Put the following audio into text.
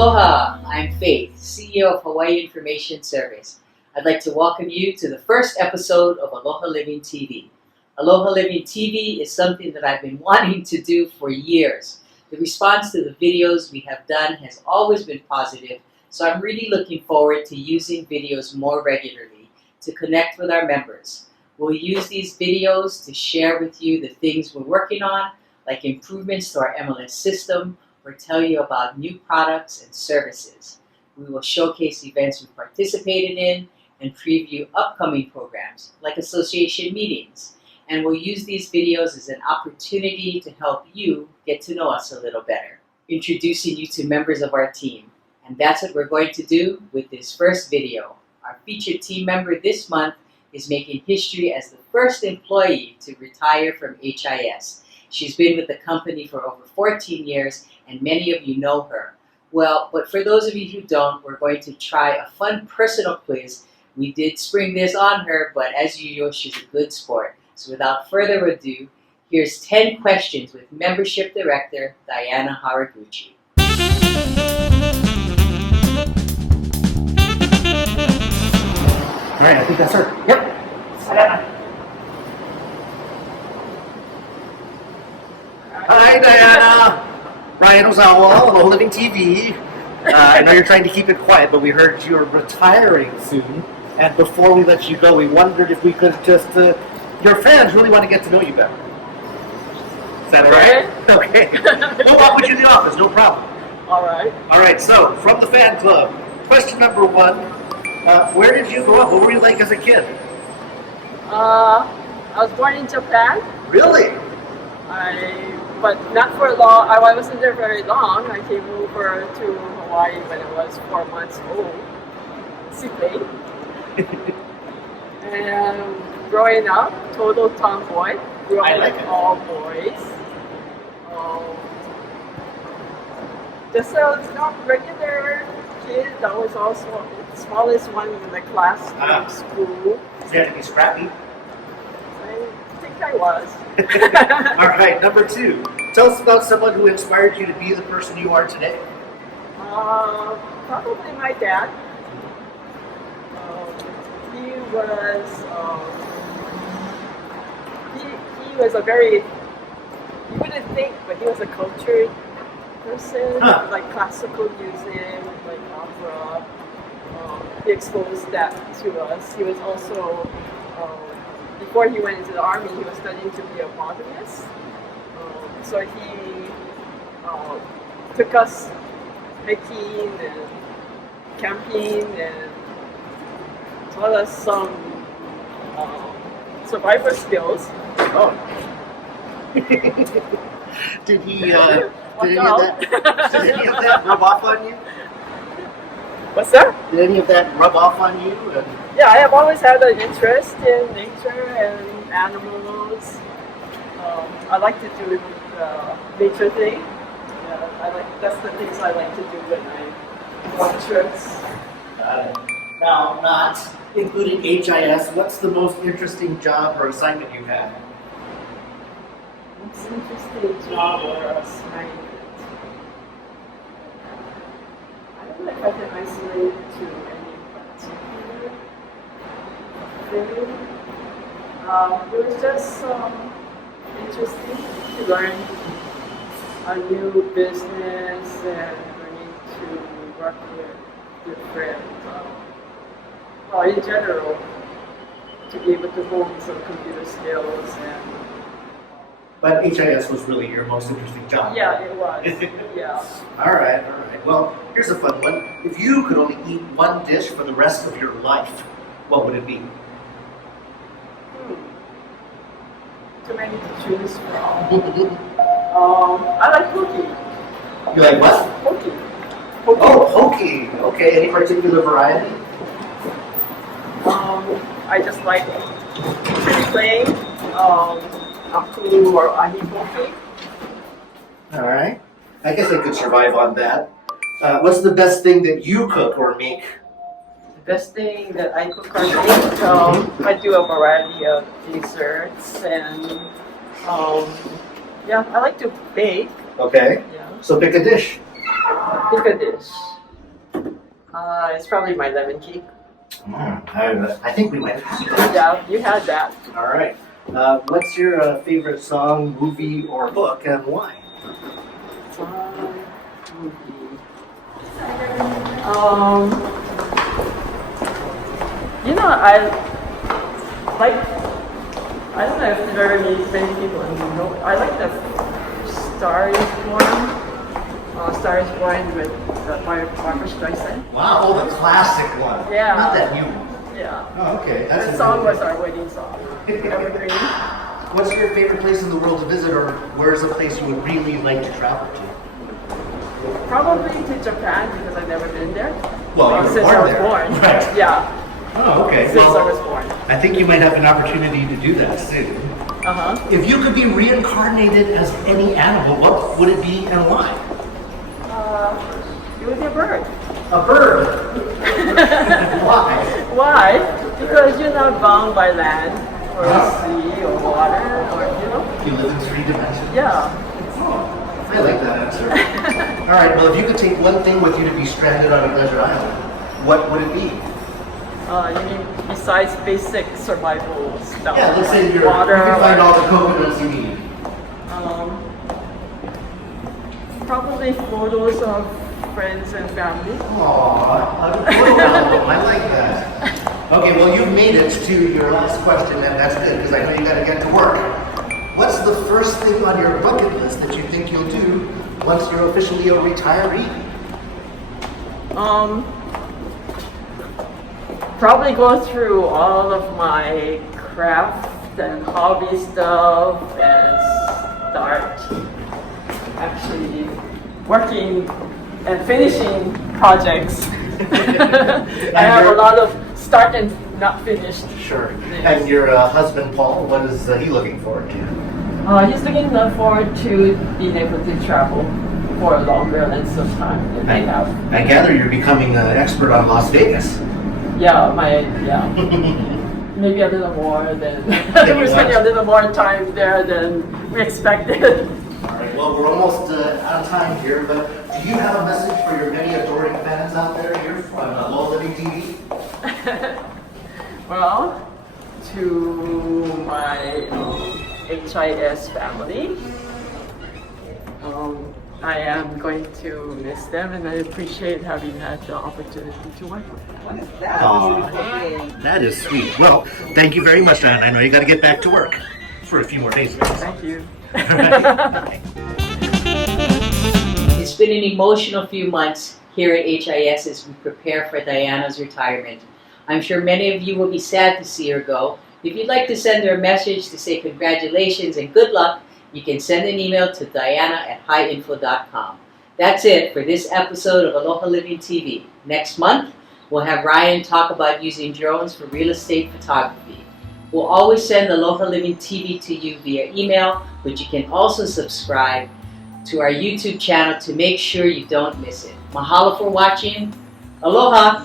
Aloha, I'm Faith, CEO of Hawaii Information Service. I'd like to welcome you to the first episode of AlohaLiving TV. AlohaLiving TV is something that I've been wanting to do for years. The response to the videos we have done has always been positive, so I'm really looking forward to using videos more regularly to connect with our members. We'll use these videos to share with you the things we're working on, like improvements to our MLS system, or tell you about new products and services. We will showcase events we participated in and preview upcoming programs, like association meetings. And we'll use these videos as an opportunity to help you get to know us a little better, introducing you to members of our team. And that's what we're going to do with this first video. Our featured team member this month is making history as the first employee to retire from HIS. She's been with the company for over 14 years, and many of you know her. Well, but for those of you who don't, we're going to try a fun personal quiz. We did spring this on her, but as usual, she's a good sport. So without further ado, here's 10 questions with Membership Director Diana Haraguchi. All right, I think that's her. Yep. Hi, Diana. Ryan Ozawa, AlohaLiving TV. I know you're trying to keep it quiet, but we heard you're retiring soon. And before we let you go, we wondered if we could just, your fans really want to get to know you better. Is that right? Okay. We'll walk with you in the office, no problem. All right. All right, so from the fan club, question number one, where did you grow up? What were you like as a kid? I was born in Japan. Really? But not for long. I wasn't there very long. I came over to Hawaii when I was 4 months old, simply. And growing up, total tomboy. Grew up with all boys. Just a regular kid. I was also the smallest one in the class in school. You had to be scrappy. I think I was. All right, number two. Tell us about someone who inspired you to be the person you are today. Probably my dad. He was a very, you wouldn't think, but he was a cultured person, like classical music, like opera. He exposed that to us. He was also, before he went into the army, he was studying to be a botanist. So he took us hiking and camping and taught us some survival skills. Oh. Did any of that rub off on you? What's that? Did any of that rub off on you? Yeah, I have always had an interest in nature and animals. I like to do nature thing. Yeah, that's the things I like to do when I go on trips. Now, not including HIS, what's the most interesting job or assignment you've had? What's interesting job or assignment? I don't know if I can isolate it to any particular thing. It was just interesting to learn a new business and learning to work with different, in general, to be able to hone some computer skills and. But HIS was really your most interesting job. Yeah, it was. Yeah. All right. Well, here's a fun one. If you could only eat one dish for the rest of your life, what would it be? Too many to choose from. I like poke. You like what? Poke. Oh, poke. Okay. Any particular variety? I just like pretty plain. Aku or ahi poke. All right. I guess I could survive on that. What's the best thing that you cook or make? The best thing that I cook or make, I do a variety of desserts and yeah, I like to bake. Okay. Yeah. So pick a dish. Pick a dish. It's probably my lemon cake. I think we might have that. Yeah, you had that. All right. What's your favorite song, movie, or book, and why? Movie. You know, I don't know if there are many people know. I like the Star is Born. Star is Born with Barbra Streisand. Wow, oh, the classic one. Yeah. Not that new one. Yeah. Oh, okay. That's That a song good was one. our wedding song. Evergreen. What's your favorite place in the world to visit, or where's a place you would really like to travel to? Probably to Japan because I've never been there. Well, you were since born I was there. born. Right. Yeah. Oh, okay. Since Well, I was born. I think you might have an opportunity to do that soon. If you could be reincarnated as any animal, what would it be and why? It would be a bird. A bird. Why? Why? Because you're not bound by land or sea or water or You live in 3 dimensions. Yeah. I like that answer. All right. Well, if you could take one thing with you to be stranded on a desert island, what would it be? You mean besides basic survival stuff? Yeah, let's say like you water. can find all the coconuts you need. Probably photos of friends and family. Aww, a photo album. I like that. Okay, well, you've made it to your last question, and that's good because I know you got to get to work. What's the first thing on your bucket list that you think you'll do once you're officially a retiree? Probably go through all of my craft and hobby stuff and start actually working and finishing projects. I have a lot of start and not finished. Sure. Yes. And your husband, Paul, what is he looking forward to? He's looking forward to being able to travel for a longer length of time than I have. I gather you're becoming an expert on Las Vegas. Yeah, maybe a little more than we're spending a little more time there than we expected. All right, well, we're almost out of time here, but do you have a message for your many adoring fans out there here from AlohaLiving TV? Well, to my HIS family, I am going to miss them, and I appreciate having had the opportunity to work with them. That is sweet. Well, thank you very much, Diane. I know you got to get back to work for a few more days. Thank you. It's been an emotional few months here at HIS as we prepare for Diana's retirement. I'm sure many of you will be sad to see her go. If you'd like to send her a message to say congratulations and good luck, you can send an email to diana@hiinfo.com. That's it for this episode of AlohaLiving TV. Next month, we'll have Ryan talk about using drones for real estate photography. We'll always send AlohaLiving TV to you via email, but you can also subscribe to our YouTube channel to make sure you don't miss it. Mahalo for watching. Aloha!